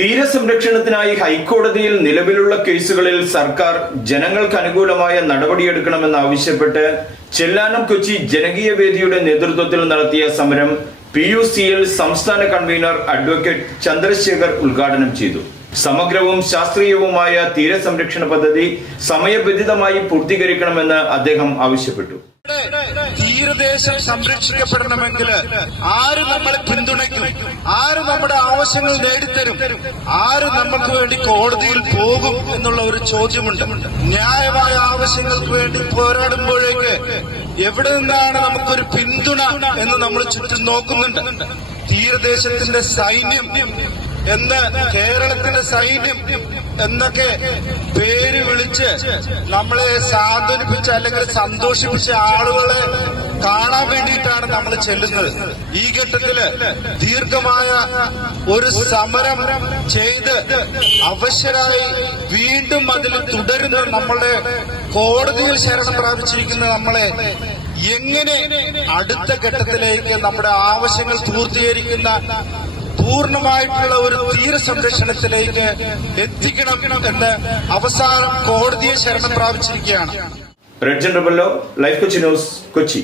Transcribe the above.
തീരസംരക്ഷണത്തിനായി ഹൈക്കോടതിയിൽ നിലവിലുള്ള കേസുകളിൽ സർക്കാർ ജനങ്ങൾക്ക് അനുകൂലമായ നടപടിയെടുക്കണമെന്നാവശ്യപ്പെട്ട് ചെല്ലാനം കൊച്ചി ജനകീയ വേദിയുടെ നേതൃത്വത്തിൽ നടത്തിയ സമരം പി യു സി എൽ സംസ്ഥാന കൺവീനർ അഡ്വക്കേറ്റ് ചന്ദ്രശേഖർ ഉദ്ഘാടനം ചെയ്തു. സമഗ്രവും ശാസ്ത്രീയവുമായ തീരസംരക്ഷണ പദ്ധതി സമയബന്ധിതമായി പൂർത്തീകരിക്കണമെന്ന് അദ്ദേഹം ആവശ്യപ്പെട്ടു. തീരദേശം സംരക്ഷിക്കപ്പെടണമെങ്കിൽ ആര് നമ്മളെ പിന്തുണയ്ക്കും? ആര് നമ്മുടെ ആവശ്യങ്ങൾ നേടിത്തരും? ആര് നമുക്ക് വേണ്ടി കോടതിയിൽ പോകും എന്നുള്ള ഒരു ചോദ്യമുണ്ട്. ന്യായമായ ആവശ്യങ്ങൾക്ക് വേണ്ടി പോരാടുമ്പോഴേക്ക് എവിടെ നിന്നാണ് നമുക്കൊരു പിന്തുണ എന്ന് നമ്മൾ ചുറ്റും നോക്കുന്നുണ്ട്. തീരദേശത്തിന്റെ സൈന്യം എന്ന് കേരളത്തിന്റെ സൈന്യം എന്നൊക്കെ പേര് വിളിച്ച് നമ്മളെ സാന്ത്വനിപ്പിച്ച അല്ലെങ്കിൽ സന്തോഷിപ്പിച്ച ആളുകളെ കാണാൻ വേണ്ടിയിട്ടാണ് നമ്മൾ ചെല്ലുന്നത്. ഈ ഘട്ടത്തിൽ ദീർഘമായ ഒരു സമരം ചെയ്ത് അവശരായി വീണ്ടും അതിൽ തുടരുന്ന നമ്മളുടെ കോടതിയിൽ ശരണം പ്രാപിച്ചിരിക്കുന്ന നമ്മളെ എങ്ങനെ അടുത്ത ഘട്ടത്തിലേക്ക് നമ്മുടെ ആവശ്യങ്ങൾ പൂർത്തീകരിക്കുന്ന പൂർണമായിട്ടുള്ള ഒരു തീരസംരക്ഷണത്തിലേക്ക് എത്തിക്കണം എന്ന് അവസാനം കോടതിയെ ശരണം പ്രാപിച്ചിരിക്കുകയാണ്. Red life Kochi news Kochi.